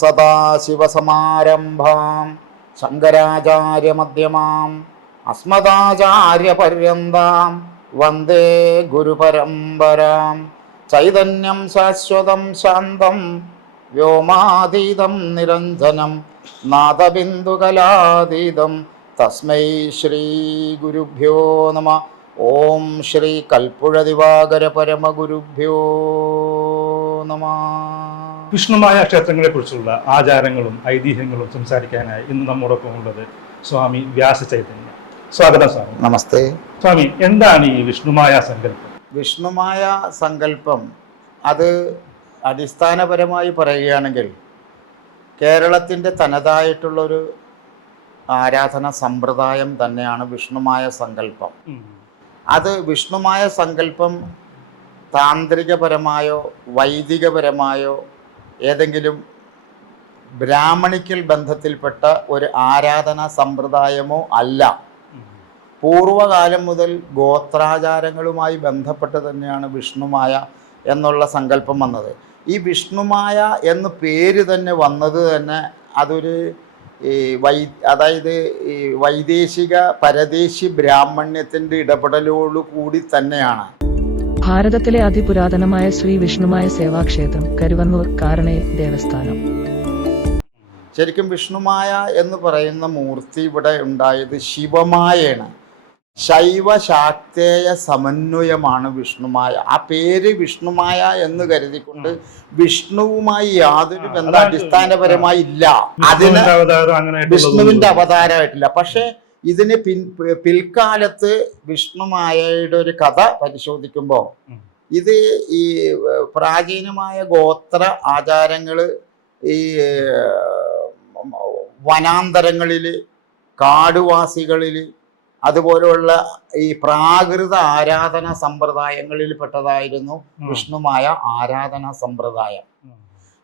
സദാശിവസമാരംഭാം ശങ്കരാചാര്യമധ്യമാം അസ്മദാചാര്യപര്യന്താം വന്ദേ ഗുരുപരമ്പരാം. ചൈതന്യം ശാശ്വതം ശാന്തം വ്യോമാതീതം നിരഞ്ജനം നാദബിന്ദുകലാതീതം തസ്മൈ ശ്രീ ഗുരുഭ്യോ നമഃ. ഓം ശ്രീ കൽപ്പുഴ ദിവാകര പരമഗുരുഭ്യോ നമഃ. വിഷ്ണുമായ ക്ഷേത്രങ്ങളെക്കുറിച്ചുള്ള ആചാരങ്ങളും ഐതിഹ്യങ്ങളും സംസാരിക്കാനായി ഇന്ന് നമ്മോടൊപ്പം ഉള്ളത് സ്വാമി വ്യാസചൈതന്യ. സ്വാഗതം സ്വാമി. നമസ്തേ സ്വാമി. എന്താണ് ഈ വിഷ്ണുമായ സങ്കല്പം? വിഷ്ണുമായ സങ്കല്പം അത് അടിസ്ഥാനപരമായി പറയുകയാണെങ്കിൽ കേരളത്തിൻ്റെ തനതായിട്ടുള്ളൊരു ആരാധന സമ്പ്രദായം തന്നെയാണ് വിഷ്ണുമായ സങ്കല്പം. അത് വിഷ്ണുമായ സങ്കല്പം താന്ത്രികപരമായോ വൈദികപരമായോ ഏതെങ്കിലും ബ്രാഹ്മണിക്കൽ ബന്ധത്തിൽപ്പെട്ട ഒരു ആരാധനാ സമ്പ്രദായമോ അല്ല. പൂർവകാലം മുതൽ ഗോത്രാചാരങ്ങളുമായി ബന്ധപ്പെട്ട് തന്നെയാണ് വിഷ്ണുമായ എന്നുള്ള സങ്കല്പം വന്നത്. ഈ വിഷ്ണുമായ എന്ന പേര് തന്നെ വന്നത് തന്നെ അതൊരു അതായത് ഈ വൈദേശിക പരദേശി ബ്രാഹ്മണ്യത്തിൻ്റെ ഇടപെടലോടുകൂടി തന്നെയാണ്. ഭാരതത്തിലെ അതിപുരാതനമായ ശ്രീ വിഷ്ണുമായ സേവാക്ഷേത്രം കരുവന്നൂർ കാരണേ ദേവസ്ഥാനം. ശരിക്കും വിഷ്ണുമായ എന്ന് പറയുന്ന മൂർത്തി ഇവിടെ ഉണ്ടായത് ശിവമായാണ്. ശൈവ ശാക്തേയ സമന്വയമാണ് വിഷ്ണുമായ. ആ പേര് വിഷ്ണുമായ എന്ന് കരുതിക്കൊണ്ട് വിഷ്ണുവുമായി യാതൊരു ബന്ധം അടിസ്ഥാനപരമായി ഇല്ല. അതിന് വിഷ്ണുവിന്റെ അവതാരമായിട്ടില്ല. പക്ഷെ ഇതിന് പിൽക്കാലത്ത് വിഷ്ണുമായയുടെ ഒരു കഥ പരിശോധിക്കുമ്പോൾ ഇത് ഈ പ്രാചീനമായ ഗോത്ര ആചാരങ്ങള് ഈ വനാന്തരങ്ങളിൽ കാടുവാസികളിൽ അതുപോലെയുള്ള ഈ പ്രാകൃത ആരാധനാ സമ്പ്രദായങ്ങളിൽ പെട്ടതായിരുന്നു വിഷ്ണുമായ ആരാധനാ സമ്പ്രദായം.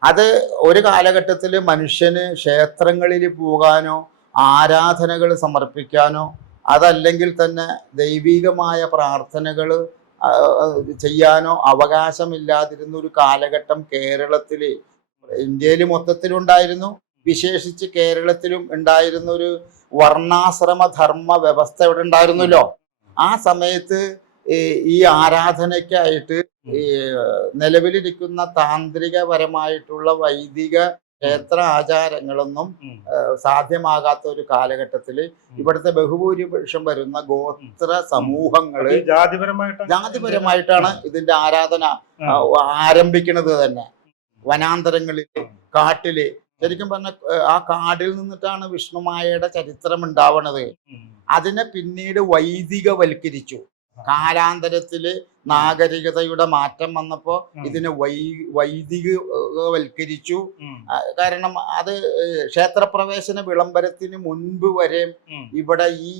അത് ഒരു കാലഘട്ടത്തിൽ മനുഷ്യന് ക്ഷേത്രങ്ങളിൽ പോകാനോ ആരാധനകൾ സമർപ്പിക്കാനോ അതല്ലെങ്കിൽ തന്നെ ദൈവികമായ പ്രാർത്ഥനകൾ ചെയ്യാനോ അവകാശമില്ലാതിരുന്ന ഒരു കാലഘട്ടം കേരളത്തിൽ, ഇന്ത്യയിൽ മൊത്തത്തിലുണ്ടായിരുന്നു. വിശേഷിച്ച് കേരളത്തിലും ഉണ്ടായിരുന്ന ഒരു വർണ്ണാശ്രമ ധർമ്മ വ്യവസ്ഥ ഇവിടെ ഉണ്ടായിരുന്നല്ലോ. ആ സമയത്ത് ഈ ആരാധനയ്ക്കായിട്ട് ഈ നിലവിലിരിക്കുന്ന താന്ത്രികപരമായിട്ടുള്ള വൈദിക ക്ഷേത്ര ആചാരങ്ങളൊന്നും സാധ്യമാകാത്ത ഒരു കാലഘട്ടത്തിൽ ഇവിടുത്തെ ബഹുഭൂരിപക്ഷം വരുന്ന ഗോത്ര സമൂഹങ്ങള് ജാതിപരമായിട്ടാണ് ഇതിന്റെ ആരാധന ആരംഭിക്കുന്നത് തന്നെ. വനാന്തരങ്ങളില്, കാട്ടില്, ശരിക്കും പറഞ്ഞ ആ കാടിൽ നിന്നിട്ടാണ് വിഷ്ണുമായയുടെ ചരിത്രം ഉണ്ടാവണത്. അതിനെ പിന്നീട് വൈദികവൽക്കരിച്ചു. കാലാന്തരത്തില് നാഗരികതയുടെ മാറ്റം വന്നപ്പോൾ ഇതിനെ വൈദികവൽക്കരിച്ചു. കാരണം അത് ക്ഷേത്രപ്രവേശന വിളംബരത്തിന് മുൻപ് വരെ ഇവിടെ ഈ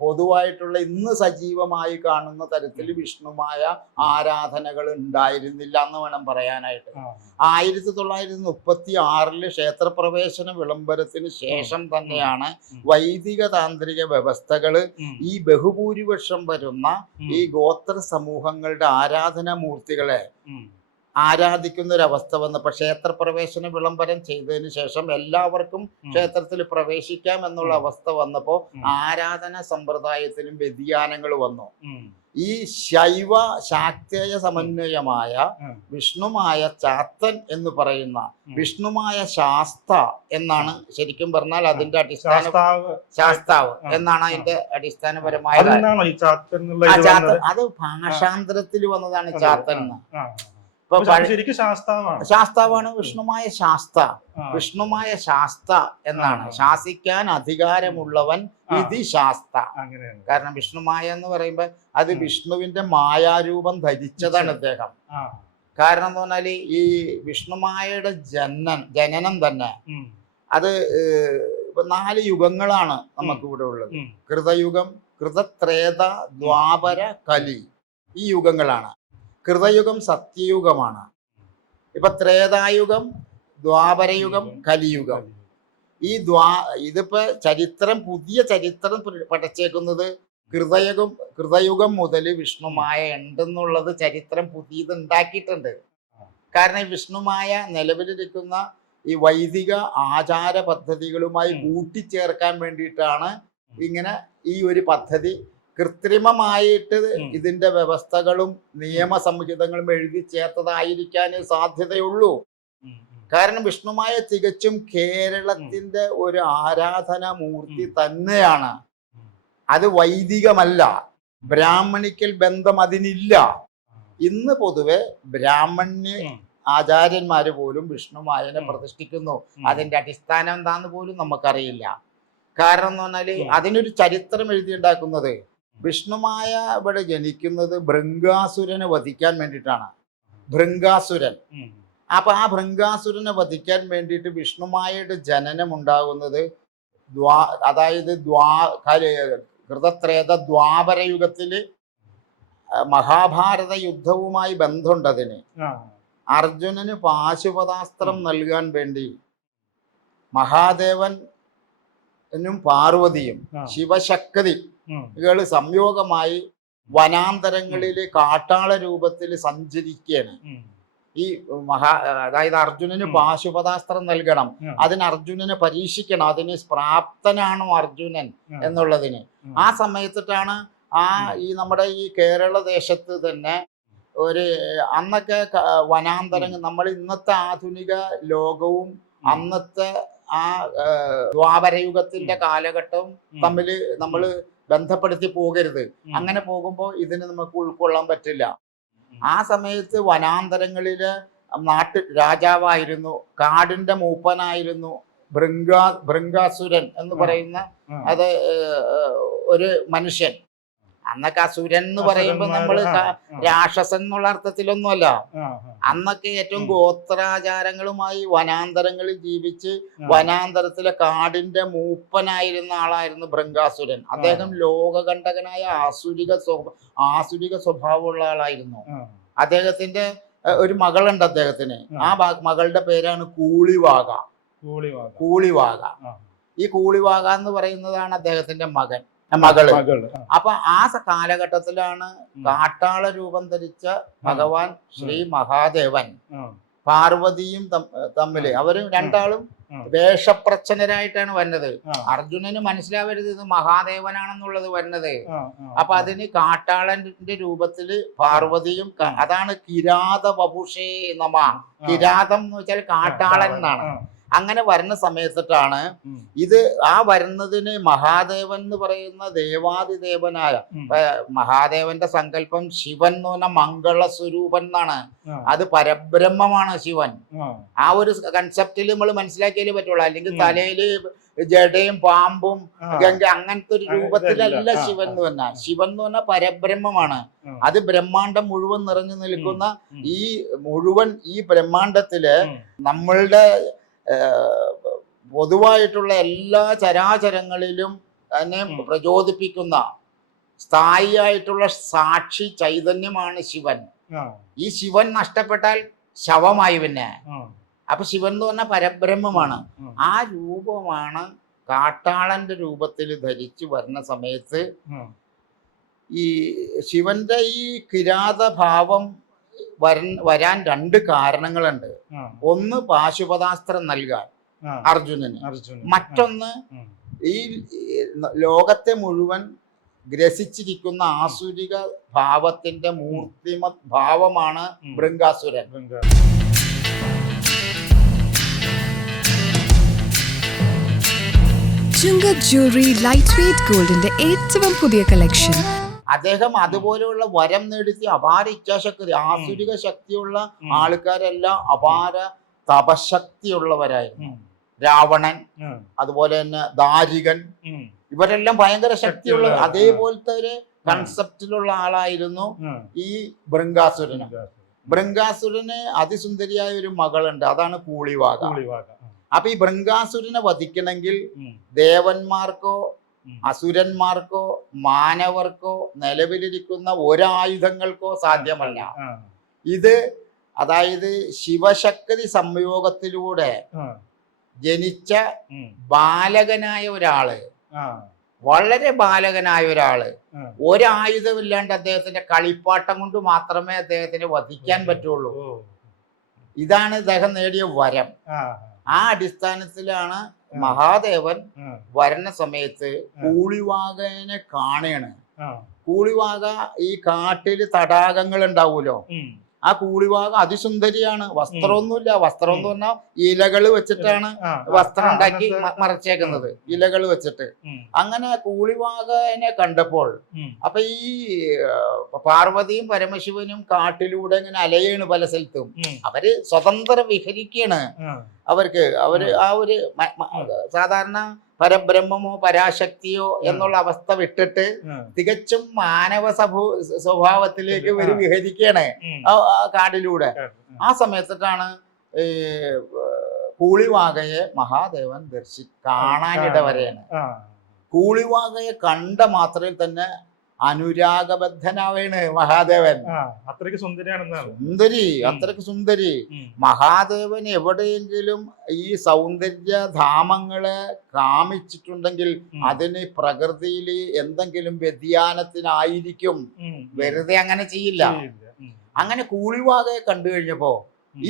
പൊതുവായിട്ടുള്ള ഇന്ന് സജീവമായി കാണുന്ന തരത്തിൽ വിഷ്ണുമായ ആരാധനകൾ ഉണ്ടായിരുന്നില്ല എന്ന് വേണം പറയാനായിട്ട്. 1936 ക്ഷേത്രപ്രവേശന വിളംബരത്തിന് ശേഷം തന്നെയാണ് വൈദിക താന്ത്രിക വ്യവസ്ഥകള് ഈ ബഹുഭൂരിപക്ഷം വരുന്ന ഈ ഗോത്ര സമൂഹങ്ങളുടെ ആരാധനാ മൂർത്തികളെ ആരാധിക്കുന്ന ഒരു അവസ്ഥ വന്നപ്പോൾ ക്ഷേത്രപ്രവേശന വിളംബരം ചെയ്തതിന് ശേഷം എല്ലാവർക്കും ക്ഷേത്രത്തിൽ പ്രവേശിക്കാം എന്നുള്ള അവസ്ഥ വന്നപ്പോൾ ആരാധന സമ്പ്രദായത്തിലും വ്യതിയാനങ്ങൾ വന്നു. ഈ ശൈവ ശാക്തേയ സമന്വയമായ വിഷ്ണുമായ ചാത്തൻ എന്ന് പറയുന്ന വിഷ്ണുമായ ശാസ്ത എന്നാണ് ശരിക്കും പറഞ്ഞാൽ അതിന്റെ അടിസ്ഥാന ശാസ്താവ് എന്നാണ് അതിന്റെ അടിസ്ഥാനപരമായ അത് ഭാഷാന്തരത്തിൽ വന്നതാണ് ചാത്തൻ എന്ന്. ശാസ്താവാണ് വിഷ്ണുമായ ശാസ്ത. വിഷ്ണുമായ ശാസ്ത എന്നാണ്. ശാസിക്കാൻ അധികാരമുള്ളവൻ ഇതി ശാസ്ത. കാരണം വിഷ്ണുമായ എന്ന് പറയുമ്പോ അത് വിഷ്ണുവിന്റെ മായാരൂപം ധരിച്ചതാണ് അദ്ദേഹം. കാരണം എന്ന് പറഞ്ഞാല് ഈ വിഷ്ണുമായയുടെ ജനനം തന്നെ അത് 4 യുഗങ്ങളാണ് നമുക്കിവിടെ ഉള്ളത്. കൃതയുഗം, കൃതത്രേത, ദ്വാപര, കലി. ഈ യുഗങ്ങളാണ്. കൃതയുഗം സത്യയുഗമാണ്. ഇപ്പൊ ത്രേതായുഗം, ദ്വാപരയുഗം, കലിയുഗം. ഈ ഇതിപ്പോ ചരിത്രം, പുതിയ ചരിത്രം പഠിച്ചേക്കുന്നത് കൃതയുഗം മുതൽ വിഷ്ണുമായ ഉണ്ടെന്നുള്ളത് ചരിത്രം പുതിയത് ഉണ്ടാക്കിയിട്ടുണ്ട്. കാരണം വിഷ്ണുമായ നിലവിലിരിക്കുന്ന ഈ വൈദിക ആചാര പദ്ധതികളുമായി കൂട്ടിച്ചേർക്കാൻ വേണ്ടിയിട്ടാണ് ഇങ്ങനെ ഈ ഒരു പദ്ധതി കൃത്രിമമായിട്ട് ഇതിന്റെ വ്യവസ്ഥകളും നിയമസംഹിതകളും എഴുതി ചേർത്തതായിരിക്കാനേ സാധ്യതയുള്ളൂ. കാരണം വിഷ്ണുമായ തികച്ചും കേരളത്തിന്റെ ഒരു ആരാധനാമൂർത്തി തന്നെയാണ്. അത് വൈദികമല്ല, ബ്രാഹ്മണിക്കൽ ബന്ധം അതിനില്ല. ഇന്ന് പൊതുവെ ബ്രാഹ്മണ്യ ആചാര്യന്മാര് പോലും വിഷ്ണുമായനെ പ്രതിഷ്ഠിക്കുന്നു. അതിന്റെ അടിസ്ഥാനം എന്താന്ന് പോലും നമുക്കറിയില്ല. കാരണം എന്ന് പറഞ്ഞാല് അതിനൊരു ചരിത്രം എഴുതിയുണ്ടാക്കുന്നത് വിഷ്ണുമായ ഇവിടെ ജനിക്കുന്നത് ഭൃംഗാസുരനെ വധിക്കാൻ വേണ്ടിയിട്ടാണ്. ഭൃംഗാസുരൻ. അപ്പൊ ആ ഭൃംഗാസുരനെ വധിക്കാൻ വേണ്ടിയിട്ട് വിഷ്ണുമായയുടെ ജനനം ഉണ്ടാകുന്നത് അതായത് കൃതത്രേത ദ്വാപര യുഗത്തില് മഹാഭാരത യുദ്ധവുമായി ബന്ധമുണ്ടതിന്. അർജുനന് പാശുപതാസ്ത്രം നൽകാൻ വേണ്ടി മഹാദേവനും പാർവതിയും ശിവശക്തികൾ സംയോഗമായി വനാന്തരങ്ങളില് കാട്ടാള രൂപത്തിൽ സഞ്ചരിക്കുകയാണ്. ഈ അതായത് അർജുനന് പാശുപതാസ്ത്രം നൽകണം, അതിന് അർജുനനെ പരീക്ഷിക്കണം, അതിന് പ്രാപ്തനാണോ അർജുനൻ എന്നുള്ളതിന്. ആ സമയത്തിട്ടാണ് ഈ നമ്മുടെ ഈ കേരള ദേശത്ത് തന്നെ ഒരു അന്നൊക്കെ വനാന്തരങ്ങൾ, നമ്മൾ ഇന്നത്തെ ആധുനിക ലോകവും അന്നത്തെ ആ ദ്വാപരയുഗത്തിന്റെ കാലഘട്ടവും തമ്മിൽ നമ്മൾ ബന്ധപ്പെടുത്തി പോകരുത്. അങ്ങനെ പോകുമ്പോൾ ഇതിന് നമുക്ക് ഉൾക്കൊള്ളാൻ പറ്റില്ല. ആ സമയത്ത് വനാന്തരങ്ങളില് രാജാവായിരുന്നു, കാടിന്റെ മൂപ്പനായിരുന്നു ഭൃംഗാസുരൻ എന്ന് പറയുന്ന അത് ഒരു മനുഷ്യൻ. അന്നൊക്കെ അസുരൻ എന്ന് പറയുമ്പോൾ നമ്മൾ രാക്ഷസൻ എന്നുള്ള അർത്ഥത്തിലൊന്നുമല്ല. അന്നൊക്കെ ഏറ്റവും ഗോത്രാചാരങ്ങളുമായി വനാന്തരങ്ങളിൽ ജീവിച്ച് വനാന്തരത്തിലെ കാടിന്റെ മൂപ്പനായിരുന്ന ആളായിരുന്നു ഭൃംഗാസുരൻ. അദ്ദേഹം ലോകകണ്ഠകനായ ആസുരിക സ്വഭാവമുള്ള ആളായിരുന്നു. അദ്ദേഹത്തിന്റെ ഒരു മകളുണ്ട് അദ്ദേഹത്തിന്. ആ മകളുടെ പേരാണ് കൂളിവാക. ഈ കൂളിവാക എന്ന് പറയുന്നതാണ് അദ്ദേഹത്തിന്റെ മകള്. അപ്പൊ ആ കാലഘട്ടത്തിലാണ് കാട്ടാള രൂപം ധരിച്ച ഭഗവാൻ ശ്രീ മഹാദേവൻ പാർവതിയും തമ്മില് അവര് രണ്ടാളും വേഷപ്രച്ഛന്നരായിട്ടാണ് വരുന്നത്. അർജുനന് മനസ്സിലാവരുത് ഇത് മഹാദേവനാണെന്നുള്ളത് വരുന്നത്. അപ്പൊ അതിന് കാട്ടാളന്റെ രൂപത്തില് പാർവതിയും, അതാണ് കിരാത വപുഷേ നമ. കിരാതം എന്ന് വെച്ചാൽ കാട്ടാളൻ എന്നാണ്. അങ്ങനെ വരുന്ന സമയത്തിട്ടാണ് ഇത് വരുന്നതിന് മഹാദേവൻ എന്ന് പറയുന്ന ദേവാദിദേവനായ മഹാദേവന്റെ സങ്കല്പം ശിവൻ എന്ന് പറഞ്ഞ മംഗള സ്വരൂപൻ എന്നാണ്. അത് പരബ്രഹ്മമാണ് ശിവൻ. ആ ഒരു കൺസെപ്റ്റിൽ നമ്മൾ മനസ്സിലാക്കിയാലേ പറ്റുള്ളൂ. അല്ലെങ്കിൽ തലയില് ജഡയും പാമ്പും ഗംഗ അങ്ങനത്തെ ഒരു രൂപത്തിലല്ല ശിവൻ എന്ന് പറഞ്ഞാൽ. ശിവൻ എന്ന് പറഞ്ഞാൽ പരബ്രഹ്മമാണ്. അത് ബ്രഹ്മാണ്ടം മുഴുവൻ നിറഞ്ഞു നിൽക്കുന്ന ഈ ബ്രഹ്മാണ്ടത്തില് നമ്മളുടെ പൊതുവായിട്ടുള്ള എല്ലാ ചരാചരങ്ങളിലും തന്നെ പ്രചോദിപ്പിക്കുന്ന സ്ഥായിയായിട്ടുള്ള സാക്ഷി ചൈതന്യമാണ് ശിവൻ. ഈ ശിവൻ നഷ്ടപ്പെട്ടാൽ ശവമായി പിന്നെ. അപ്പൊ ശിവൻ എന്ന് പറഞ്ഞാൽ പരബ്രഹ്മമാണ്. ആ രൂപമാണ് കാട്ടാളന്റെ രൂപത്തിൽ ധരിച്ചു വരുന്ന സമയത്ത് ഈ ശിവന്റെ ഈ കിരാത ഭാവം വരാൻ രണ്ട് കാരണങ്ങളുണ്ട്. ഒന്ന് പാശുപതാസ്ത്രം നൽകാൻ അർജുനന്, മറ്റൊന്ന് ഈ ലോകത്തെ മുഴുവൻ ഗ്രസിച്ചിരിക്കുന്ന ആസുരിക ഭാവത്തിന്റെ മൂർത്തിമത് ഭാവമാണ് ഭൃംഗാസുരൻ. ചുങ്കത് ജ്വല്ലറി ലൈറ്റ് വെയ്റ്റ് ഗോൾഡിന്റെ ഏറ്റവും പുതിയ കളക്ഷൻ. അദ്ദേഹം അതുപോലെയുള്ള വരം നേടിയ അപാര ഇച്ഛാശക്തി, ആസുരിക ശക്തിയുള്ള ആൾക്കാരെല്ലാം അപാര തപശക്തിയുള്ളവരായിരുന്നു. രാവണൻ, അതുപോലെ തന്നെ ദാരികൻ, ഇവരെല്ലാം ഭയങ്കര ശക്തിയുള്ള അതേപോലത്തെ ഒരു കൺസെപ്റ്റിലുള്ള ആളായിരുന്നു ഈ ഭൃംഗാസുരൻ. ഭൃംഗാസുരന് അതിസുന്ദരിയായ ഒരു മകളുണ്ട്, അതാണ് കൂളിവാക. അപ്പൊ ഈ ഭൃംഗാസുരനെ വധിക്കണമെങ്കിൽ ദേവന്മാർക്കോ അസുരന്മാർക്കോ മാനവർക്കോ നിലവിലിരിക്കുന്ന ഒരായുധങ്ങൾക്കോ സാധ്യമല്ല. ഇത് അതായത് ശിവശക്തി സംയോഗത്തിലൂടെ ജനിച്ച ബാലകനായ ഒരാള്, വളരെ ബാലകനായ ഒരാള്, ഒരായുധമില്ലാണ്ട് അദ്ദേഹത്തിന്റെ കളിപ്പാട്ടം കൊണ്ട് മാത്രമേ അദ്ദേഹത്തിനെ വധിക്കാൻ പറ്റുള്ളൂ. ഇതാണ് അദ്ദേഹം നേടിയ വരം. ആ അടിസ്ഥാനത്തിലാണ് മഹാദേവൻ വരുന്ന സമയത്ത് കൂളിവാകനെ കാണാണ്. കൂളിവാക ഈ കാട്ടില് തടാകങ്ങൾ ഉണ്ടാവൂലോ, ആ കൂളിവാക അതിസുന്ദരിയാണ്. വസ്ത്രമൊന്നുമില്ല. വസ്ത്രം എന്ന് പറഞ്ഞാൽ ഇലകൾ വെച്ചിട്ടാണ് വസ്ത്രം ഉണ്ടാക്കി മറച്ചേക്കുന്നത്, ഇലകൾ വെച്ചിട്ട്. അങ്ങനെ കൂളിവാകനെ കണ്ടപ്പോൾ അപ്പൊ ഈ പാർവതിയും പരമശിവനും കാട്ടിലൂടെ ഇങ്ങനെ അലയാണ് പല സ്ഥലത്തും. അവര് സ്വതന്ത്രം വിഹരിക്കാണ്. അവര് ആ ഒരു സാധാരണ പരബ്രഹ്മമോ പരാശക്തിയോ എന്നുള്ള അവസ്ഥ വിട്ടിട്ട് തികച്ചും മാനവ സ്വഭാവത്തിലേക്ക് ഇവര് വിഹരിക്കുകയാണ് കാടിലൂടെ. ആ സമയത്തിട്ടാണ് കൂളിവാകയെ മഹാദേവൻ കാണാനിടവരെയാണ്. കൂളിവാകയെ കണ്ട മാത്രയിൽ തന്നെ അനുരാഗബദ്ധനാവാണ് മഹാദേവൻ. അത്രയ്ക്ക് സുന്ദരിയാണെന്നാണ്. സുന്ദരി, അത്രയ്ക്ക് സുന്ദരി. മഹാദേവൻ എവിടെയെങ്കിലും ഈ സൗന്ദര്യധാമങ്ങളെ കാമിച്ചിട്ടുണ്ടെങ്കിൽ അതിന് പ്രകൃതിയിൽ എന്തെങ്കിലും വ്യതിയാനത്തിനായിരിക്കും. വെറുതെ അങ്ങനെ ചെയ്യില്ല. അങ്ങനെ കൂളിവാകയെ കണ്ടു കഴിഞ്ഞപ്പോ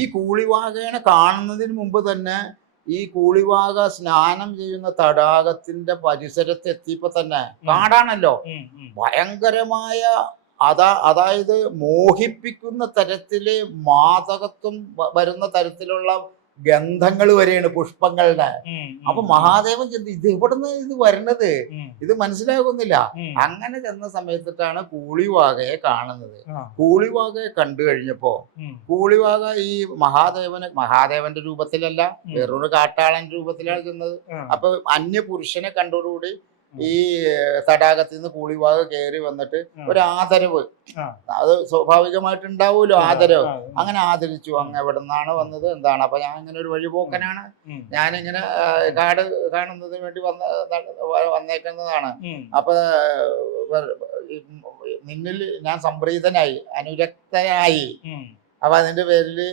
ഈ കൂളിവാകയെ കാണുന്നതിന് മുമ്പ് തന്നെ ഈ കൂളിവാക സ്നാനം ചെയ്യുന്ന തടാകത്തിന്റെ പരിസരത്ത് എത്തിയപ്പോ തന്നെ കാടാണല്ലോ, ഭയങ്കരമായ അതായത് മോഹിപ്പിക്കുന്ന തരത്തില് മാദകത്വം വരുന്ന തരത്തിലുള്ള ഗന്ധങ്ങൾ വരെയാണ് പുഷ്പങ്ങളുടെ. അപ്പൊ മഹാദേവൻ ചെന്ന് ഇത് എവിടുന്ന് ഇത് വരുന്നത്, ഇത് മനസ്സിലാകുന്നില്ല. അങ്ങനെ ചെന്ന സമയത്തിട്ടാണ് കൂളിവാകയെ കാണുന്നത്. കൂളിവാകയെ കണ്ടു കഴിഞ്ഞപ്പോ കൂളിവാക ഈ മഹാദേവന്റെ രൂപത്തിലല്ല, വേറൊരു കാട്ടാളൻ രൂപത്തിലാണ് ചെന്നത്. അപ്പൊ അന്യപുരുഷനെ കണ്ടോടുകൂടി ഈ തടാകത്തിൽ നിന്ന് കൂളിവാക കയറി വന്നിട്ട് ഒരു ആദരവ്, അത് സ്വാഭാവികമായിട്ടുണ്ടാവുമല്ലോ ആദരവ്. അങ്ങനെ ആദരിച്ചു. അങ്ങ് എവിടെ നിന്നാണ് വന്നത്, എന്താണ്? അപ്പൊ ഞാൻ ഇങ്ങനെ ഒരു വഴിപോക്കനാണ്, ഞാനിങ്ങനെ കാട് കാണുന്നതിന് വേണ്ടി വന്നേക്കുന്നതാണ്. അപ്പൊ നിന്നിൽ ഞാൻ സംപ്രീതനായി, അനുരക്തനായി. അപ്പൊ അതിന്റെ പേരില്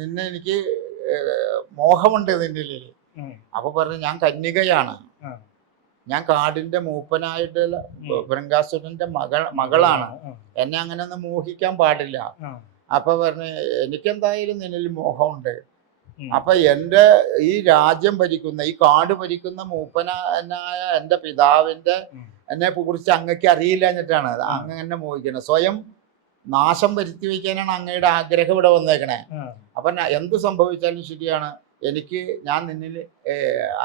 നിന്നെ എനിക്ക് മോഹമുണ്ട് നിന്നില്. അപ്പൊ പറഞ്ഞു ഞാൻ കന്യകയാണ്, ഞാൻ കാടിന്റെ മൂപ്പനായിട്ടുള്ള ബൃങ്കാസുരന്റെ മകളാണ്, എന്നെ അങ്ങനെ ഒന്നും മോഹിക്കാൻ പാടില്ല. അപ്പൊ പറഞ്ഞു എനിക്കെന്തായാലും നിന്നിൽ മോഹമുണ്ട്. അപ്പൊ എന്റെ ഈ രാജ്യം ഭരിക്കുന്ന, ഈ കാട് ഭരിക്കുന്ന മൂപ്പനായ എന്റെ പിതാവിന്റെ എന്നെ കുറിച്ച് അങ്ങക്ക് അറിയില്ല എന്നിട്ടാണ് അങ്ങ് എന്നെ മോഹിക്കുന്നത്. സ്വയം നാശം വരുത്തി വയ്ക്കാനാണ് അങ്ങയുടെ ആഗ്രഹം ഇവിടെ വന്നേക്കണേ. അപ്പൊ എന്ത് സംഭവിച്ചാലും ശരിയാണ്, ഞാൻ നിന്നിൽ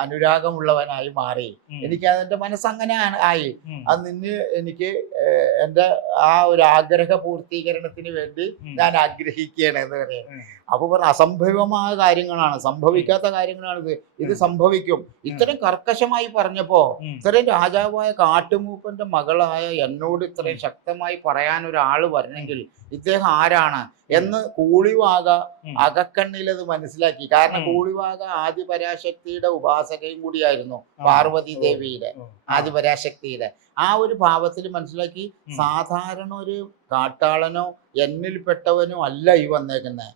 അനുരാഗമുള്ളവനായി മാറി. എനിക്ക് അതിന്റെ മനസ്സങ്ങനെ ആയി. അത് എനിക്ക് എൻ്റെ ആ ഒരു ആഗ്രഹ പൂർത്തീകരണത്തിന് വേണ്ടി ഞാൻ ആഗ്രഹിക്കുകയാണ് എന്ന് പറയാം. അപ്പൊ പറഞ്ഞ അസംഭവമായ കാര്യങ്ങളാണ്, സംഭവിക്കാത്ത കാര്യങ്ങളാണ് ഇത് സംഭവിക്കും. ഇത്രയും കർക്കശമായി പറഞ്ഞപ്പോ ഇത്രയും രാജാവായ കാട്ടുമൂപ്പന്റെ മകളായ എന്നോട് ഇത്രയും ശക്തമായി പറയാൻ ഒരാള് വരണമെങ്കിൽ ഇദ്ദേഹം ആരാണ് എന്ന് കൂളിവാക അകക്കണ്ണിൽ അത് മനസ്സിലാക്കി. കാരണം കൂളിവാക ആദിപരാശക്തിയുടെ ഉപാസകയും കൂടിയായിരുന്നു, പാർവതി ദേവിയുടെ ആദിപരാശക്തിയുടെ. ആ ഒരു ഭാവത്തിൽ മനസ്സിലാക്കി സാധാരണ ഒരു കാട്ടാളനോ എന്നിൽപ്പെട്ടവനോ അല്ല ഈ വന്നേക്കുന്നത്.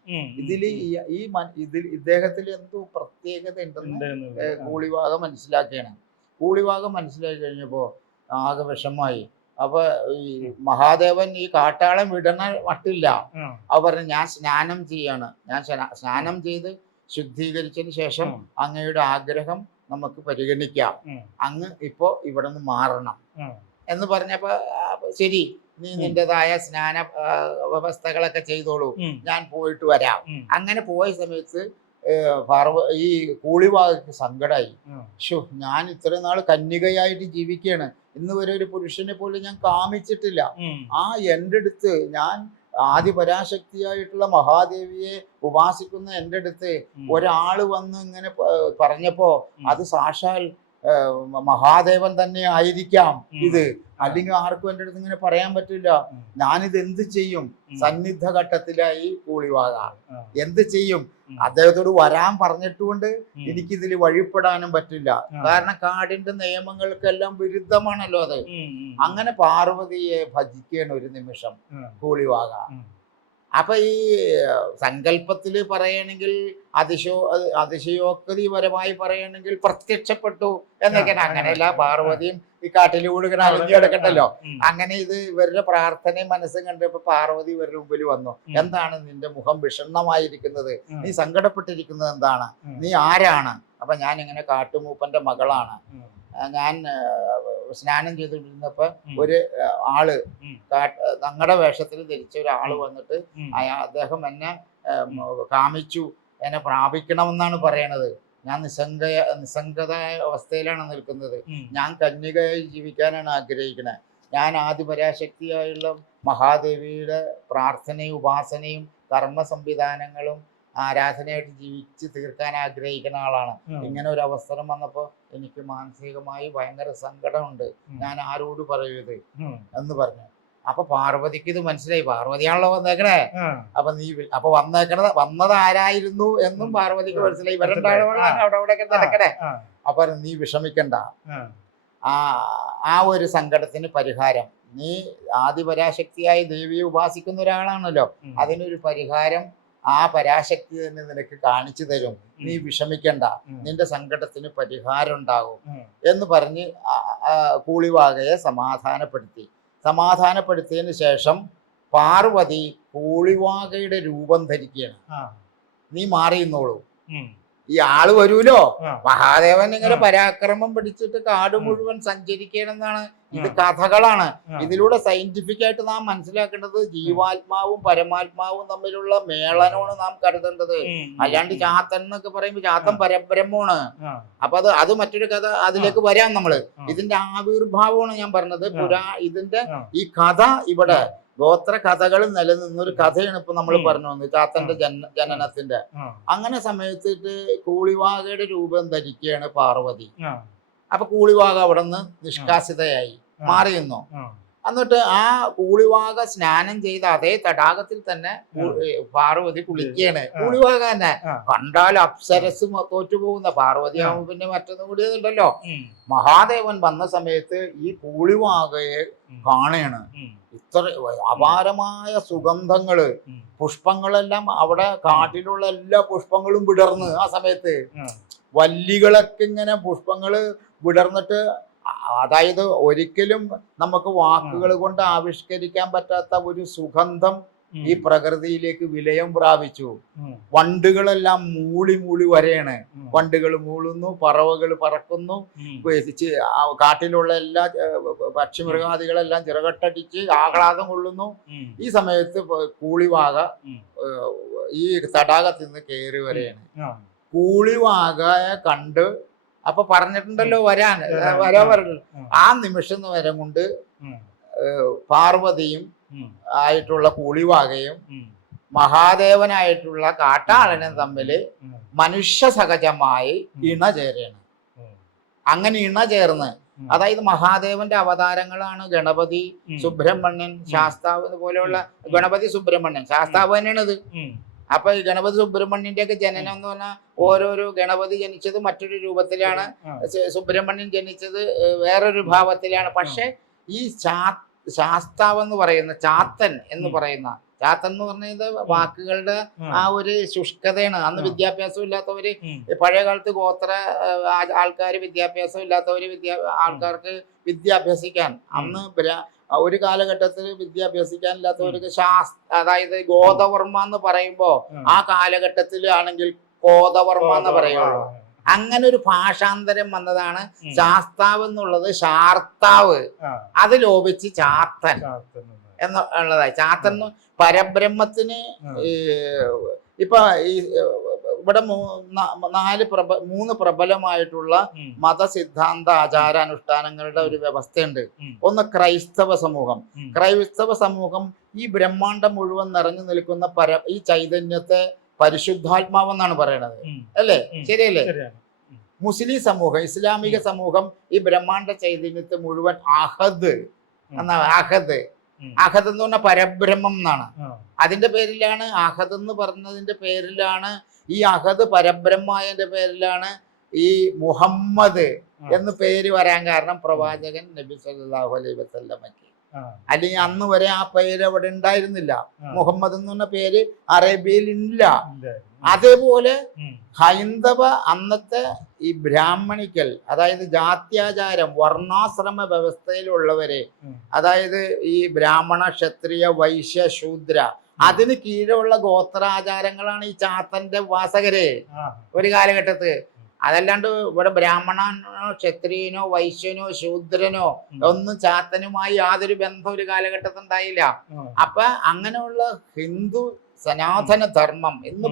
ഇദ്ദേഹത്തിൽ എന്തോ പ്രത്യേകത ഉണ്ടെന്ന് കൂളിവാക മനസ്സിലാക്കുകയാണ്. കൂളിവാക മനസ്സിലാക്കി കഴിഞ്ഞപ്പോ ആകെ വിഷമായി. അപ്പൊ ഈ മഹാദേവൻ ഈ കാട്ടാളൻ വിടണ മട്ടില്ല. അവ പറഞ്ഞു ഞാൻ സ്നാനം ചെയ്യാണ്, ഞാൻ സ്നാനം ചെയ്ത് ശുദ്ധീകരിച്ചതിന് ശേഷം അങ്ങയുടെ ആഗ്രഹം നമുക്ക് പരിഗണിക്കാം, അങ്ങ് ഇപ്പോ ഇവിടെ നിന്ന് മാറണം എന്ന് പറഞ്ഞപ്പോ ശരി, നീ നിന്റേതായ സ്നാന വ്യവസ്ഥകളൊക്കെ ചെയ്തോളൂ, ഞാൻ പോയിട്ട് വരാം. അങ്ങനെ പോയ സമയത്ത് ഈ കൂളിവാകയ്ക്ക് സങ്കടമായി. ഞാൻ ഇത്രയും നാൾ കന്യകയായിട്ട് ജീവിക്കുകയാണ്, ഇന്ന് വരെ ഒരു പുരുഷനെ പോലും ഞാൻ കാമിച്ചിട്ടില്ല. എൻ്റെ അടുത്ത് ഞാൻ ആദിപരാശക്തിയായിട്ടുള്ള മഹാദേവിയെ ഉപാസിക്കുന്ന എൻ്റെ അടുത്ത് ഒരാള് വന്ന് ഇങ്ങനെ പറഞ്ഞപ്പോ അത് സാക്ഷാൽ മഹാദേവൻ തന്നെ ആയിരിക്കാം ഇത്, അല്ലെങ്കിൽ ആർക്കും എൻ്റെ അടുത്ത് ഇങ്ങനെ പറയാൻ പറ്റില്ല. ഞാനിത് എന്ത് ചെയ്യും? സന്നിഗ്ധ ഘട്ടത്തിലായി കൂളിവാക. എന്ത് ചെയ്യും? അദ്ദേഹത്തോട് വരാൻ പറഞ്ഞിട്ടുകൊണ്ട് എനിക്കിതിൽ വഴിപ്പെടാനും പറ്റില്ല. കാരണം കാടിന്റെ നിയമങ്ങൾക്കെല്ലാം വിരുദ്ധമാണല്ലോ അത്. അങ്ങനെ പാർവതിയെ ഭജിക്കുകയാണ് ഒരു നിമിഷം കൂളിവാക. അപ്പൊ ഈ സങ്കല്പത്തിൽ പറയണെങ്കിൽ അതിശയോക്തിപരമായി പറയണെങ്കിൽ പ്രത്യക്ഷപ്പെട്ടു എന്നൊക്കെയാണ്. അങ്ങനെയല്ല, പാർവതിയും ഈ കാട്ടിലൂടെ ഇങ്ങനെ അലിഞ്ഞു കിടക്കണ്ടല്ലോ. അങ്ങനെ ഇത് ഇവരുടെ പ്രാർത്ഥനയും മനസ്സും കണ്ടപ്പോ പാർവതി ഇവരുടെ മുമ്പിൽ വന്നു. എന്താണ് നിന്റെ മുഖം വിഷണ്ണമായിരിക്കുന്നത്? നീ സങ്കടപ്പെട്ടിരിക്കുന്നത് എന്താണ്? നീ ആരാണ്? അപ്പൊ ഞാൻ ഇങ്ങനെ കാട്ടുമൂപ്പന്റെ മകളാണ്. ഞാൻ സ്നാനം ചെയ്തിരുന്നപ്പോ ഒരു ആള് ഞങ്ങളുടെ വേഷത്തിൽ ധരിച്ച ഒരാള് വന്നിട്ട് അദ്ദേഹം എന്നെ കാമിച്ചു, എന്നെ പ്രാപിക്കണമെന്നാണ് പറയണത്. ഞാൻ നിസ്സംഗതായ അവസ്ഥയിലാണ് നിൽക്കുന്നത്. ഞാൻ കന്യകയായി ജീവിക്കാനാണ് ആഗ്രഹിക്കുന്നത്. ഞാൻ ആദിപരാശക്തിയായുള്ള മഹാദേവിയുടെ പ്രാർത്ഥനയും ഉപാസനയും കർമ്മ സംവിധാനങ്ങളും ആരാധനയായിട്ട് ജീവിച്ച് തീർക്കാൻ ആഗ്രഹിക്കുന്ന ആളാണ്. ഇങ്ങനെ ഒരു അവസരം വന്നപ്പോൾ എനിക്ക് മാനസികമായി ഭയങ്കര സങ്കടമുണ്ട്. ഞാൻ ആരോട് പറയൂത് എന്ന് പറഞ്ഞു. അപ്പൊ പാർവതിക്ക് ഇത് മനസ്സിലായി. പാർവതിയാണല്ലോ വന്നേക്കണേ. അപ്പൊ വന്നത് ആരായിരുന്നു എന്നും പാർവതിക്ക് മനസ്സിലായി. ഇവരുണ്ടാളാണ് അവിടെ ഇവിടെയൊക്കെ നടക്കണേ. അപ്പൊ നീ വിഷമിക്കണ്ട. ആ ഒരു സങ്കടത്തിന് പരിഹാരം, നീ ആദിപരാശക്തിയായ ദേവിയെ ഉപാസിക്കുന്ന ഒരാളാണല്ലോ, അതിനൊരു പരിഹാരം ആ പരാശക്തി തന്നെ നിനക്ക് കാണിച്ചു തരും. നീ വിഷമിക്കണ്ട, നിന്റെ സങ്കടത്തിന് പരിഹാരം ഉണ്ടാകും എന്ന് പറഞ്ഞ് കൂളിവാകയെ സമാധാനപ്പെടുത്തിയതിന് ശേഷം പാർവതി കൂളിവാകയുടെ രൂപം ധരിക്കുകയാണ്. നീ മാറിയുന്നോളൂ, ഈ ആള് വരൂലോ. മഹാദേവൻ ഇങ്ങനെ പരാക്രമം പിടിച്ചിട്ട് കാട് മുഴുവൻ സഞ്ചരിക്കണമെന്നാണ്. ഇത് കഥകളാണ്. ഇതിലൂടെ സയന്റിഫിക് ആയിട്ട് നാം മനസ്സിലാക്കേണ്ടത് ജീവാത്മാവും പരമാത്മാവും തമ്മിലുള്ള മേളനമാണ് നാം കരുതേണ്ടത്. അല്ലാണ്ട് ചാത്തൻ എന്നൊക്കെ പറയുമ്പോൾ ചാത്തൻ പരബ്രഹ്മമാണ്. അപ്പൊ അത് മറ്റൊരു കഥ, അതിലേക്ക് വരാം നമ്മള്. ഇതിന്റെ ആവിർഭാവമാണ് ഞാൻ പറഞ്ഞത്. ഇതിന്റെ ഈ കഥ ഇവിടെ ഗോത്ര കഥകൾ നിലനിന്നൊരു കഥയാണ് ഇപ്പൊ നമ്മൾ പറഞ്ഞു വന്നത്, ചാത്തന്റെ ജനനത്തിന്റെ. അങ്ങനെ സമയത്തിട്ട് കൂളിവാകയുടെ രൂപം ധരിക്കുകയാണ് പാർവതി. അപ്പൊ കൂളിവാക അവിടെ നിന്ന് നിഷ്കാസിതയായി മാറിയുന്നു. എന്നിട്ട് ആ കൂളിവാക സ്നാനം ചെയ്ത അതേ തടാകത്തിൽ തന്നെ പാർവതി കുളിക്കുകയാണ്. കൂളിവാക തന്നെ കണ്ടാൽ അപ്സരസ് തോറ്റുപോകുന്ന പാർവതിയാവുമ്പോ പിന്നെ മറ്റൊന്നും കൂടിയതുണ്ടല്ലോ. മഹാദേവൻ വന്ന സമയത്ത് ഈ കൂളിവാകയെ കാണുകയാണ്. ഇത്ര അപാരമായ സുഗന്ധങ്ങള്, പുഷ്പങ്ങളെല്ലാം അവിടെ കാട്ടിലുള്ള എല്ലാ പുഷ്പങ്ങളും വിടർന്ന് ആ സമയത്ത് വല്ലികളൊക്കെ ഇങ്ങനെ പുഷ്പങ്ങള് വിടർന്നിട്ട്, അതായത് ഒരിക്കലും നമുക്ക് വാക്കുകൾ കൊണ്ട് ആവിഷ്കരിക്കാൻ പറ്റാത്ത ഒരു സുഗന്ധം ഈ പ്രകൃതിയിലേക്ക് വിലയം പ്രാപിച്ചു. വണ്ടുകളെല്ലാം മൂളി വരെയാണ്. വണ്ടുകൾ മൂളുന്നു, പറവകൾ പറക്കുന്നു, കാട്ടിലുള്ള എല്ലാ പക്ഷിമൃഗാദികളെല്ലാം ചിറകട്ടടിച്ച് ആഹ്ലാദം കൊള്ളുന്നു. ഈ സമയത്ത് കൂളിവാക ഈ തടാകത്തിൽ നിന്ന് കയറി വരെയാണ്. കൂളിവാകയെ കണ്ട് അപ്പൊ പറഞ്ഞിട്ടുണ്ടല്ലോ വരാൻ പറഞ്ഞു. ആ നിമിഷം വരെ കൊണ്ട് പാർവതിയും ആയിട്ടുള്ള കൂളിവാകയും മഹാദേവനായിട്ടുള്ള കാട്ടാളനും തമ്മില് മനുഷ്യ സഹജമായി ഇണചേരാണ്. അങ്ങനെ ഇണചേർന്ന്, അതായത് മഹാദേവന്റെ അവതാരങ്ങളാണ് ഗണപതി, സുബ്രഹ്മണ്യൻ, ശാസ്താവ് പോലെയുള്ള. ഗണപതി സുബ്രഹ്മണ്യൻ, ശാസ്താവ് തന്നെയാണിത്. അപ്പൊ ഈ ഗണപതി സുബ്രഹ്മണ്യന്റെ ഒക്കെ ജനനം എന്ന് പറഞ്ഞാൽ ഓരോരോ ഗണപതി ജനിച്ചത് മറ്റൊരു രൂപത്തിലാണ്, സുബ്രഹ്മണ്യൻ ജനിച്ചത് വേറൊരു ഭാവത്തിലാണ്. പക്ഷെ ഈ ശാസ്താവ് എന്ന് പറയുന്ന ചാത്തൻ എന്ന് പറഞ്ഞത് വാക്കുകളുടെ ആ ഒരു ശുഷ്കതയാണ്. അന്ന് വിദ്യാഭ്യാസം ഇല്ലാത്തവര്, പഴയ കാലത്ത് ഗോത്ര ആൾക്കാർ, വിദ്യാഭ്യാസം ഇല്ലാത്തവര് ആൾക്കാർക്ക് വിദ്യാഭ്യാസിക്കാൻ അന്ന് ഒരു കാലഘട്ടത്തിൽ വിദ്യാഭ്യാസിക്കാനില്ലാത്തവർക്ക് അതായത് ഗോദവർമ്മ എന്ന് പറയുമ്പോ ആ കാലഘട്ടത്തിൽ ആണെങ്കിൽ കോദവർമ്മ എന്ന് പറയുള്ളൂ. അങ്ങനെ ഒരു ഭാഷാന്തരം വന്നതാണ് ശാസ്താവ് എന്നുള്ളത് ശാർത്താവ്, അത് ലോപിച്ച് ചാത്തൻ എന്നുള്ളതായി. ചാത്തൻ പരബ്രഹ്മത്തിന് ഇപ്പൊ ഈ ഇവിടെ മൂന്ന് പ്രബലമായിട്ടുള്ള മതസിദ്ധാന്ത ആചാരാനുഷ്ഠാനങ്ങളുടെ ഒരു വ്യവസ്ഥയുണ്ട്. ഒന്ന് ക്രൈസ്തവ സമൂഹം. ക്രൈസ്തവ സമൂഹം ഈ ബ്രഹ്മാണ്ടം മുഴുവൻ നിറഞ്ഞു നിൽക്കുന്ന ഈ ചൈതന്യത്തെ പരിശുദ്ധാത്മാവെന്നാണ് പറയണത്, അല്ലേ? ശരിയല്ലേ? മുസ്ലിം സമൂഹം, ഇസ്ലാമിക സമൂഹം ഈ ബ്രഹ്മാണ്ട ചൈതന്യത്തെ മുഴുവൻ അഹദ് എന്ന് പറഞ്ഞ പരബ്രഹ്മം എന്നാണ്. അതിന്റെ പേരിലാണ് അഹദ് എന്ന് പറഞ്ഞതിന്റെ പേരിലാണ്, ഈ അഹദ് പരബ്രഹ്മന്റെ പേരിലാണ് ഈ മുഹമ്മദ് എന്ന് പേര് വരാൻ കാരണം പ്രവാചകൻ നബി സല്ലല്ലാഹു അലൈഹി വസല്ലമയ്ക്ക് അല്ലെങ്കിൽ അന്ന് വരെ ആ പേര് അവിടെ ഉണ്ടായിരുന്നില്ല. മുഹമ്മദ് എന്ന് പറഞ്ഞ പേര് അറേബ്യയിൽ ഇല്ല. അതേപോലെ ഹൈന്ദവ അന്നത്തെ ഈ ബ്രാഹ്മണിക്കൽ, അതായത് ജാത്യാചാരം വർണ്ണാശ്രമ വ്യവസ്ഥയിലുള്ളവരെ, അതായത് ഈ ബ്രാഹ്മണ, ക്ഷത്രിയ, വൈശ്യ, ശൂദ്ര, അതിന് കീഴിലുള്ള ഗോത്രാചാരങ്ങളാണ് ഈ ചാത്തന്റെ ഉപാസകര് ഒരു കാലഘട്ടത്ത്. അതല്ലാണ്ട് ഇവിടെ ബ്രാഹ്മണനോ ക്ഷത്രിയനോ വൈശ്യനോ ശൂദ്രനോ ഒന്നും ചാത്തനുമായി യാതൊരു ബന്ധം ഒരു കാലഘട്ടത്തിൽ ഉണ്ടായില്ല. അപ്പൊ അങ്ങനെയുള്ള ഹിന്ദു സനാതന ധർമ്മം എന്ന്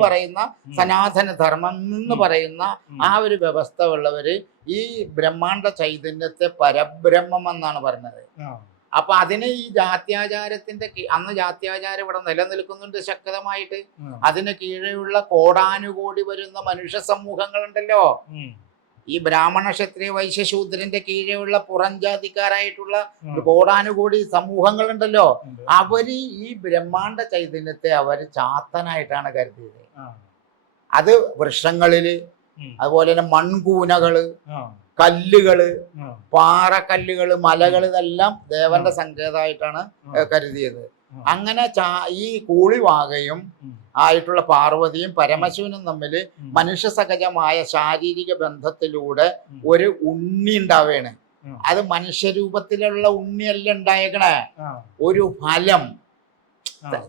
പറയുന്ന ആ ഒരു വ്യവസ്ഥ ഉള്ളവര് ഈ ബ്രഹ്മാണ്ഡ ചൈതന്യത്തെ പരബ്രഹ്മം എന്നാണ് പറഞ്ഞത്. അപ്പൊ അതിന് ഈ ജാത്യാചാരത്തിന്റെ അന്ന് ജാത്യാചാരം ഇവിടെ നിലനിൽക്കുന്നുണ്ട് ശക്തമായിട്ട്. അതിന് കീഴെയുള്ള കോടാനുകോടി വരുന്ന മനുഷ്യ സമൂഹങ്ങളുണ്ടല്ലോ, ഈ ബ്രാഹ്മണ ക്ഷത്രിയ വൈശ്യ ശൂദ്രന്റെ കീഴെയുള്ള പുറം ജാതിക്കാരായിട്ടുള്ള കോടാനുകോടി സമൂഹങ്ങളുണ്ടല്ലോ, അവര് ഈ ബ്രഹ്മാണ്ഡ ചൈതന്യത്തെ അവര് ചാത്തനായിട്ടാണ് കരുതിയത്. അത് വൃക്ഷങ്ങളില്, അതുപോലെ തന്നെ മൺകൂനകള്, കല്ലുകള്, പാറക്കല്ലുകള്, മലകള്, ഇതെല്ലാം ദേവന്റെ സങ്കേതമായിട്ടാണ് കരുതിയത്. അങ്ങനെ ഈ കൂളിവാകയും ആയിട്ടുള്ള പാർവതിയും പരമശിവനും തമ്മിൽ മനുഷ്യ സഹജമായ ശാരീരിക ബന്ധത്തിലൂടെ ഒരു ഉണ്ണി ഉണ്ടാവുകയാണ്. അത് മനുഷ്യരൂപത്തിലുള്ള ഉണ്ണിയല്ല ഉണ്ടായേക്കണേ, ഒരു ഫലം.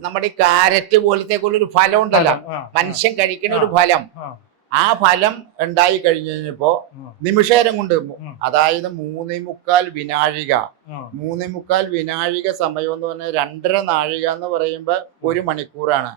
നമ്മുടെ ഈ കാരറ്റ് പോലത്തെ ഒരു ഫലം ഉണ്ടല്ലോ, മനുഷ്യൻ കഴിക്കുന്ന ഒരു ഫലം. ആ ഫലം ഉണ്ടായി കഴിഞ്ഞപ്പോ നിമിഷേരം കൊണ്ട്, അതായത് 3:45 വിനാഴിക, 3:45 വിനാഴിക സമയം എന്ന് പറഞ്ഞാൽ 2.5 നാഴിക എന്ന് പറയുമ്പോ 1 മണിക്കൂറാണ്.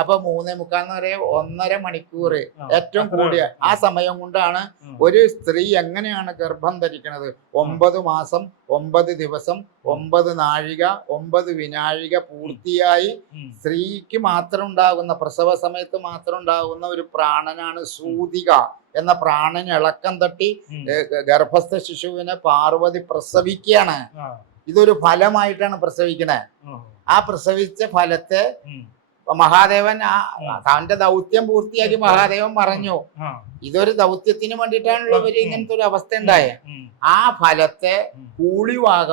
അപ്പൊ 3:45 എന്ന് പറയുക 1.5 മണിക്കൂർ ഏറ്റവും കൂടിയ ആ സമയം കൊണ്ടാണ് ഒരു സ്ത്രീ എങ്ങനെയാണ് ഗർഭം ധരിക്കുന്നത്. 9 മാസം 9 ദിവസം 9 നാഴിക 9 വിനാഴിക പൂർത്തിയായി സ്ത്രീക്ക് മാത്രം ഉണ്ടാകുന്ന, പ്രസവ സമയത്ത് മാത്രം ഉണ്ടാകുന്ന ഒരു പ്രാണനാണ് സൂതിക എന്ന പ്രാണൻ ഇളക്കം തട്ടി ഗർഭസ്ഥ ശിശുവിനെ പാർവതി പ്രസവിക്കുകയാണ്. ഇതൊരു ഫലമായിട്ടാണ് പ്രസവിക്കണേ. ആ പ്രസവിച്ച ഫലത്തെ മഹാദേവൻ തന്റെ ദൗത്യം പൂർത്തിയാക്കി മഹാദേവൻ പറഞ്ഞു, ഇതൊരു ദൗത്യത്തിന് വേണ്ടിയിട്ടാണല്ലോ ഇവര് ഇങ്ങനത്തെ ഒരു അവസ്ഥ ഉണ്ടായ. ആ ഫലത്തെ കൂളിവാക,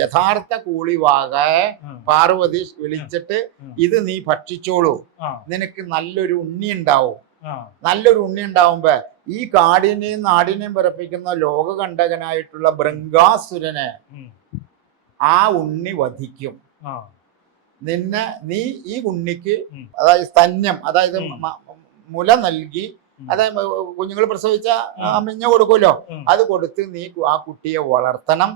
യഥാർത്ഥ കൂളിവാക പാർവതി വിളിച്ചിട്ട്, ഇത് നീ ഭക്ഷിച്ചോളൂ, നിനക്ക് നല്ലൊരു ഉണ്ണി ഉണ്ടാവും. നല്ലൊരു ഉണ്ണി ഉണ്ടാവുമ്പോ ഈ കാടിനെയും നാടിനെയും പിറപ്പിക്കുന്ന ലോകകണ്ടകനായിട്ടുള്ള ബൃങ്കാസുരനെ ആ ഉണ്ണി വധിക്കും. നീ ഈ ഉണ്ണിക്ക്, അതായത് സ്തന്യം, അതായത് മുല നൽകി, അതായത് കുഞ്ഞുങ്ങൾ പ്രസവിച്ച അമ്മിഞ്ഞ കൊടുക്കുമല്ലോ, അത് കൊടുത്ത് നീ ആ കുട്ടിയെ വളർത്തണം.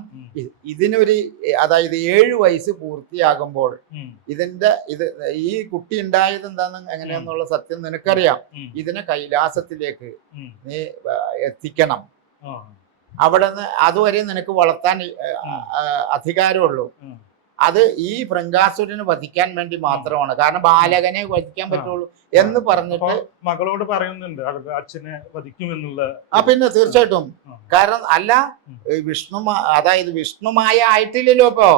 ഇതിനൊരു, അതായത് 7 വയസ്സ് പൂർത്തിയാകുമ്പോൾ ഈ കുട്ടി ഉണ്ടായത് എന്താന്ന് എങ്ങനെയാന്നുള്ള സത്യം നിനക്കറിയാം. ഇതിനെ കൈലാസത്തിലേക്ക് നീ എത്തിക്കണം. അവിടെ നിന്ന് അതുവരെ നിനക്ക് വളർത്താൻ അധികാരമുള്ളൂ. അത് ഈ ബൃങ്കാസുരനെ വധിക്കാൻ വേണ്ടി മാത്രമാണ്, കാരണം ബാലകനെ വധിക്കാൻ പറ്റുള്ളൂ എന്ന് പറഞ്ഞിട്ട് മകളോട് പറയുന്നുണ്ട് അച്ഛനെ വധിക്കുമെന്നുള്ള. പിന്നെ തീർച്ചയായിട്ടും, കാരണം അല്ല അതായത് വിഷ്ണുമായ ആയിട്ടില്ലല്ലോ ഇപ്പോ,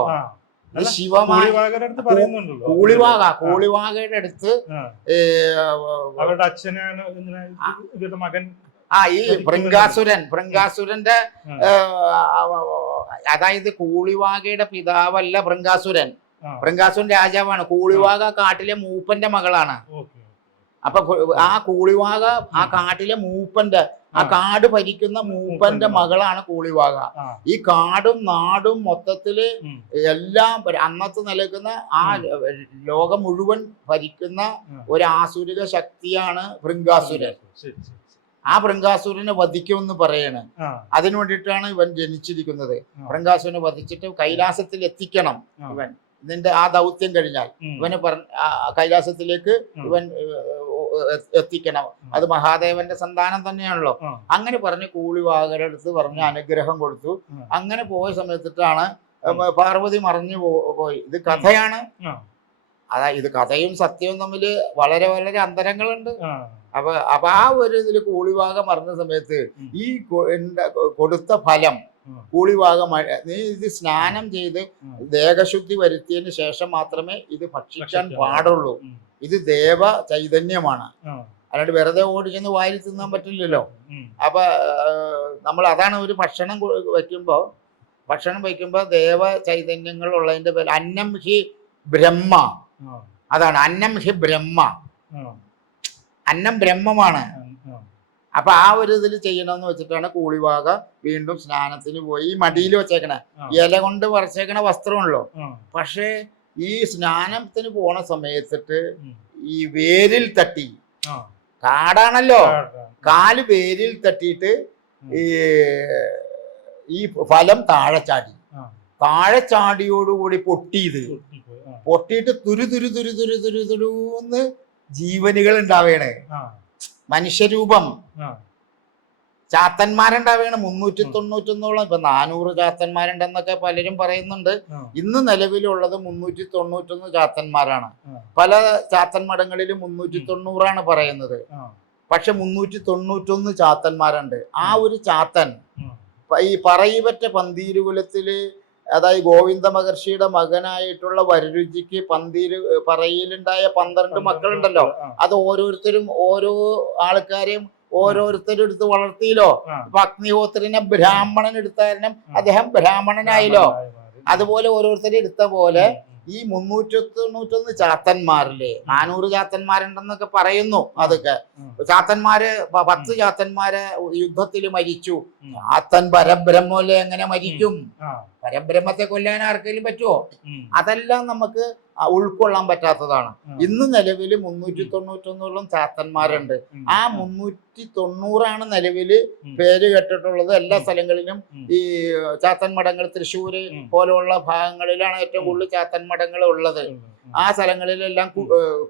കൂളിവാകയുടെ അടുത്ത് അവരുടെ അച്ഛനാണ് മകൻ. ഈ ബൃങ്കാസുരന്റെ അതായത് കൂളിവാകയുടെ പിതാവല്ല ബൃങ്കാസുരൻ. ബൃങ്കാസുരൻ രാജാവാണ്. കൂളിവാക കാട്ടിലെ മൂപ്പന്റെ മകളാണ്. അപ്പൊ ആ കൂളിവാക ആ കാട്ടിലെ മൂപ്പന്റെ, ആ കാട് ഭരിക്കുന്ന മൂപ്പന്റെ മകളാണ് കൂളിവാക. ഈ കാടും നാടും മൊത്തത്തില് എല്ലാം അന്നത്ത് നിലനിൽക്കുന്ന ആ ലോകം മുഴുവൻ ഭരിക്കുന്ന ഒരു ആസുരിക ശക്തിയാണ് ബൃങ്കാസുരൻ. ആ ബൃങ്കാസുരനെ വധിക്കുമെന്ന് പറയണ്. അതിനു വേണ്ടിയിട്ടാണ് ഇവൻ ജനിച്ചിരിക്കുന്നത്. ബൃങ്കാസുരനെ വധിച്ചിട്ട് കൈലാസത്തിൽ എത്തിക്കണം. ഇതിന്റെ ആ ദൗത്യം കഴിഞ്ഞാൽ ഇവന് കൈലാസത്തിലേക്ക് ഇവൻ എത്തിക്കണം. അത് മഹാദേവന്റെ സന്താനം തന്നെയാണല്ലോ. അങ്ങനെ പറഞ്ഞ് കൂളിവാകരുടെ അടുത്ത് പറഞ്ഞ് അനുഗ്രഹം കൊടുത്തു. അങ്ങനെ പോയ സമയത്തിട്ടാണ് പാർവതി മറിഞ്ഞു പോയി. ഇത് കഥയാണ്. ഇത് കഥയും സത്യവും തമ്മിൽ വളരെ വളരെ അന്തരങ്ങളുണ്ട്. അപ്പൊ ആ ഒരു ഇതിൽ കൂളിവാക മറന്ന സമയത്ത് ഈ കൊടുത്ത ഫലം കൂളിവാക, നീ ഇത് സ്നാനം ചെയ്ത് ദേഹശുദ്ധി വരുത്തിയതിന് ശേഷം മാത്രമേ ഇത് ഭക്ഷിക്കാൻ പാടുള്ളൂ. ഇത് ദേവ ചൈതന്യമാണ്, അല്ലാണ്ട് വെറുതെ ഓടിച്ചെന്ന് വാരി തിന്നാൻ പറ്റില്ലല്ലോ. അപ്പൊ നമ്മൾ അതാണ് ഒരു ഭക്ഷണം വെക്കുമ്പോ ഭക്ഷണം വയ്ക്കുമ്പോൾ ദേവ ചൈതന്യങ്ങൾ ഉള്ളതിന്റെ പേര് അന്നം ഹി ബ്രഹ്മ. അതാണ് അന്നം ഹി ബ്രഹ്മ. അന്നം ബ്രഹ്മമാണ്. അപ്പൊ ആ ഒരു ഇതിൽ ചെയ്യണമെന്ന് വെച്ചിട്ടാണ് കൂളിവാക വീണ്ടും സ്നാനത്തിന് പോയി. ഈ മടിയിൽ വെച്ചേക്കണ ഇല കൊണ്ട് വരച്ചേക്കണ വസ്ത്രമാണല്ലോ. പക്ഷേ ഈ സ്നാനത്തിന് പോണ സമയത്തിട്ട് ഈ വേരിൽ തട്ടി, കാടാണല്ലോ, കാല് വേരിൽ തട്ടിയിട്ട് ഈ ഫലം താഴെ ചാടി. താഴെ ചാടിയോടുകൂടി പൊട്ടിയിട്ട് തുരു തുരു തുരു തുരു തുരു തുരുന്ന് ജീവനുകൾ ഉണ്ടാവുകയാണ്. മനുഷ്യരൂപം ചാത്തന്മാരുണ്ടാവുകയാണ്. 391 ഇപ്പൊ 400 ചാത്തന്മാരുണ്ടെന്നൊക്കെ പലരും പറയുന്നുണ്ട്. ഇന്ന് നിലവിലുള്ളത് 391 ചാത്തന്മാരാണ്. പല ചാത്തൻ മഠങ്ങളിലും 390 പറയുന്നത്. പക്ഷെ 391 ചാത്തന്മാരുണ്ട്. ആ ഒരു ചാത്തൻ ഈ പറയിപറ്റ പന്തീരുകുലത്തില്, അതായത് ഗോവിന്ദ മഹർഷിയുടെ മകനായിട്ടുള്ള വരരുചിക്ക് പറയിലുണ്ടായ 12 മക്കളുണ്ടല്ലോ. അത് ഓരോരുത്തരും ഓരോ ആൾക്കാരെയും ഓരോരുത്തരും എടുത്ത് വളർത്തിയില്ലോ. ഇപ്പൊ അഗ്നിഹോത്രിനെ ബ്രാഹ്മണൻ എടുത്താലും അദ്ദേഹം ബ്രാഹ്മണനായില്ലോ. അതുപോലെ ഓരോരുത്തരും എടുത്ത പോലെ ഈ 391 ചാത്തന്മാരില്ലേ, 400 ചാത്തന്മാരുണ്ടെന്നൊക്കെ പറയുന്നു. അതൊക്കെ ചാത്തന്മാര് 10 ചാത്തന്മാര് യുദ്ധത്തിൽ മരിച്ചു. ചാത്തൻ പരബ്രഹ്മല്ലേ എങ്ങനെ മരിക്കും? പരബ്രഹ്മത്തെ കൊല്ലാൻ ആർക്കെങ്കിലും പറ്റുമോ? അതെല്ലാം നമുക്ക് ഉൾക്കൊള്ളാൻ പറ്റാത്തതാണ്. ഇന്ന് നിലവിൽ 391 ചാത്തന്മാരുണ്ട്. ആ 390 നിലവില് പേര് കേട്ടിട്ടുള്ളത്. എല്ലാ സ്ഥലങ്ങളിലും ഈ ചാത്തൻ മഠങ്ങൾ, തൃശ്ശൂര് പോലുള്ള ഭാഗങ്ങളിലാണ് ഏറ്റവും കൂടുതൽ ചാത്തൻ മഠങ്ങൾ ഉള്ളത്. ആ സ്ഥലങ്ങളിലെല്ലാം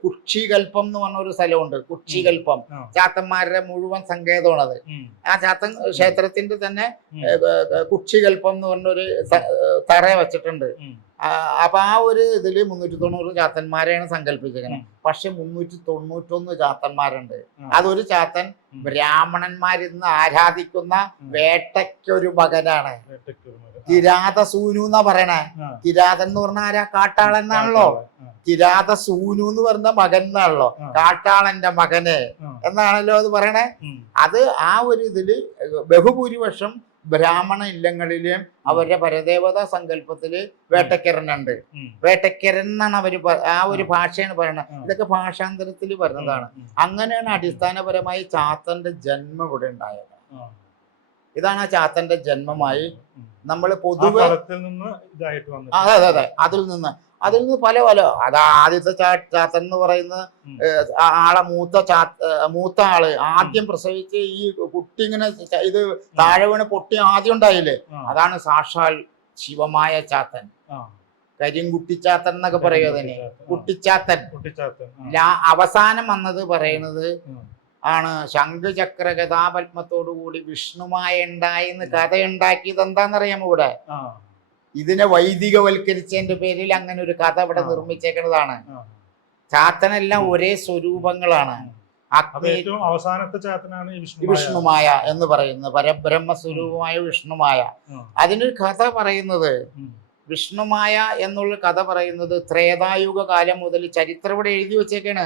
കുക്ഷികൽപ്പം എന്ന് പറഞ്ഞ ഒരു സ്ഥലമുണ്ട്. കുക്ഷികൽപ്പം ചാത്തന്മാരുടെ മുഴുവൻ സങ്കേതമാണത്. ആ ചാത്തൻ ക്ഷേത്രത്തിന്റെ തന്നെ കുക്ഷികൽപ്പം എന്ന് പറഞ്ഞൊരു തറ വെച്ചിട്ടുണ്ട്. അപ്പൊ ആ ഒരു ഇതില് 390 ചാത്തന്മാരെയാണ് സങ്കല്പിച്ചിരിക്കുന്നത്. പക്ഷെ 391 ചാത്തന്മാരുണ്ട്. അതൊരു ചാത്തൻ ബ്രാഹ്മണന്മാരിന്ന് ആരാധിക്കുന്ന വേട്ടയ്ക്കൊരു മകനാണ്. കിരാത സൂനു എന്നാ പറയണേ. കിരാതൻ എന്ന് പറഞ്ഞ ആരാ? കാട്ടാളൻ എന്നാണല്ലോ. കിരാത സൂനു എന്ന് പറഞ്ഞ മകൻ എന്നാണല്ലോ. കാട്ടാളന്റെ മകന് എന്നാണല്ലോ അത് പറയണേ. അത് ആ ഒരു ഇതില് ബഹുഭൂരിപക്ഷം ബ്രാഹ്മണ ഇല്ലങ്ങളിലും അവരുടെ പരദേവതാ സങ്കല്പത്തില് വേട്ടക്കരനുണ്ട്. വേട്ടക്കരൻ എന്നാണ് അവര് ആ ഒരു ഭാഷയാണ് പറയുന്നത്. ഇതൊക്കെ ഭാഷാന്തരത്തിൽ വരുന്നതാണ്. അങ്ങനെയാണ് അടിസ്ഥാനപരമായി ചാത്തന്റെ ജന്മം ഇവിടെ ഉണ്ടായത്. ഇതാണ് ആ ചാത്തന്റെ ജന്മമായി നമ്മൾ പൊതുവെ അതെ അതിൽ നിന്ന് പല അത് ആദ്യത്തെ ചാത്തൻ എന്ന് പറയുന്ന ആളെ മൂത്ത ആള് ആദ്യം പ്രസവിച്ച് ഈ കുട്ടി ഇങ്ങനെ ഇത് താഴെ വീണ് പൊട്ടി ആദ്യം ഉണ്ടായില്ലേ, അതാണ് സാക്ഷാൽ ശിവമായ ചാത്തൻ. കരിങ്കുട്ടിച്ചാത്തൻ എന്നൊക്കെ പറയുക തന്നെ. കുട്ടിച്ചാത്തൻ അവസാനം വന്നത് പറയുന്നത് ആണ് ശംഖുചക്ര ഗതാപത്മത്തോടു കൂടി വിഷ്ണുമായ ഉണ്ടായിന്ന് കഥയുണ്ടാക്കിയത്. എന്താണെന്നറിയാമോ? ഇവിടെ ഇതിനെ വൈദികവൽക്കരിച്ചതിന്റെ പേരിൽ അങ്ങനെ ഒരു കഥ ഇവിടെ നിർമ്മിച്ചേക്കുന്നതാണ്. ചാത്തനെല്ലാം ഒരേ സ്വരൂപങ്ങളാണ്. അവസാനത്തെ ചാത്തനാണ് വിഷ്ണുമായ എന്ന് പറയുന്നത്, പരബ്രഹ്മ സ്വരൂപമായ വിഷ്ണുമായ. അതിനൊരു കഥ പറയുന്നത്, വിഷ്ണുമായ എന്നുള്ള കഥ പറയുന്നത് ത്രേതായുഗ കാലം മുതൽ ചരിത്രം ഇവിടെ എഴുതി വെച്ചേക്കാണ്.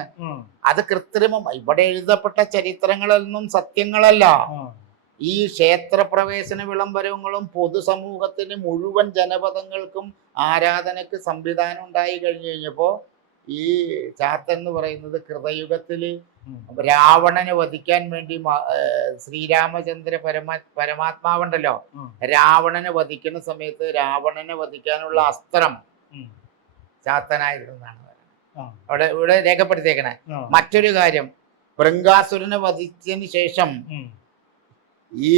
അത് കൃത്രിമം. ഇവിടെ എഴുതപ്പെട്ട ചരിത്രങ്ങളൊന്നും സത്യങ്ങളല്ല. ഈ ക്ഷേത്രപ്രവേശന വിളംബരങ്ങളും പൊതുസമൂഹത്തിന് മുഴുവൻ ജനപദങ്ങൾക്കും ആരാധനക്ക് സംവിധാനം ഉണ്ടായി കഴിഞ്ഞു കഴിഞ്ഞപ്പോ ഈ ചാത്തൻ എന്ന് പറയുന്നത് കൃതയുഗത്തില് രാവണനെ വധിക്കാൻ വേണ്ടി ശ്രീരാമചന്ദ്ര പരമാത്മാവുണ്ടല്ലോ, രാവണനെ വധിക്കുന്ന സമയത്ത് രാവണനെ വധിക്കാനുള്ള അസ്ത്രം ചാത്തനായിരുന്നാണ് ഇവിടെ രേഖപ്പെടുത്തിയേക്കണേ. മറ്റൊരു കാര്യം, ബൃങ്കാസുരനെ വധിച്ചതിന് ശേഷം ഈ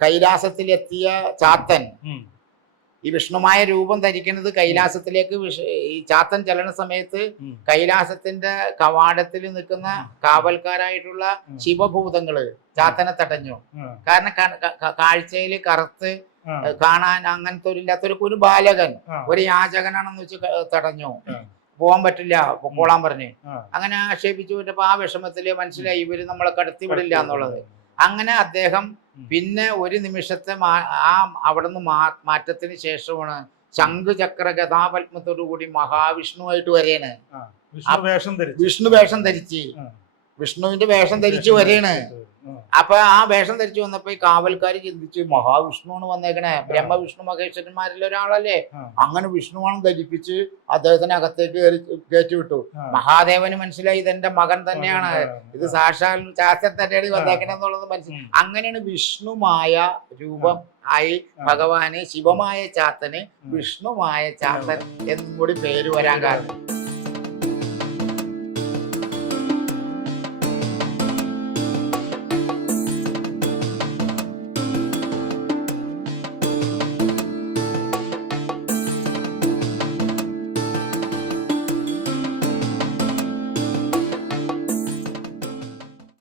കൈലാസത്തിലെത്തിയ ചാത്തൻ ഈ വിഷ്ണുമായ രൂപം ധരിക്കുന്നത് കൈലാസത്തിലേക്ക് ഈ ചാത്തൻ ചെല്ലണ സമയത്ത് കൈലാസത്തിന്റെ കവാടത്തിൽ നിൽക്കുന്ന കാവൽക്കാരായിട്ടുള്ള ശിവഭൂതങ്ങള് ചാത്തനെ തടഞ്ഞു. കാരണം കാഴ്ചയിൽ കറുത്ത് കാണാൻ അങ്ങനത്തെ ഒരു ബാലകൻ, ഒരു യാചകനാണെന്ന് വെച്ച് തടഞ്ഞു. പോകാൻ പറ്റില്ല, പൊക്കോളാൻ പറഞ്ഞു. അങ്ങനെ ആക്ഷേപിച്ചു വിട്ടപ്പോ ആ വിഷമത്തില് മനസ്സിലായി ഇവര് നമ്മളെ കടത്തിവിടില്ല എന്നുള്ളത്. അങ്ങനെ അദ്ദേഹം പിന്നെ ഒരു നിമിഷത്തെ അവിടുന്ന് മാറ്റത്തിന് ശേഷമാണ് ശംഖുചക്ര ഗതാപത്മത്തോടു കൂടി മഹാവിഷ്ണുവായിട്ട് വരെയാണ്. വിഷ്ണു വേഷം ധരിച്ച് വിഷ്ണുവിന്റെ വേഷം ധരിച്ചു വരെയാണ്. അപ്പൊ ആ വേഷം ധരിച്ചു വന്നപ്പോ ഈ കാവൽക്കാർ ചിന്തിച്ചു മഹാവിഷ്ണുവാണ് വന്നേക്കണേ, ബ്രഹ്മവിഷ്ണു മഹേശ്വരന്മാരിൽ ഒരാളല്ലേ. അങ്ങനെ വിഷ്ണുവാണ് ധരിപ്പിച്ച് അദ്ദേഹത്തിന് അകത്തേക്ക് കയറ്റി വിട്ടു. മഹാദേവന് മനസ്സിലായി ഇതെന്റെ മകൻ തന്നെയാണ്, ഇത് സാക്ഷാൽ ശാസ്ത്രം തന്നെയാണ് വന്നേക്കണെന്നുള്ളത് മനസ്സിലായി. അങ്ങനെയാണ് വിഷ്ണുമായ രൂപം ആയി ഭഗവാന് ശിവമായ ചാത്തന് വിഷ്ണുമായ ചാത്തൻ എന്നും കൂടി പേര് വരാൻ കാരണം.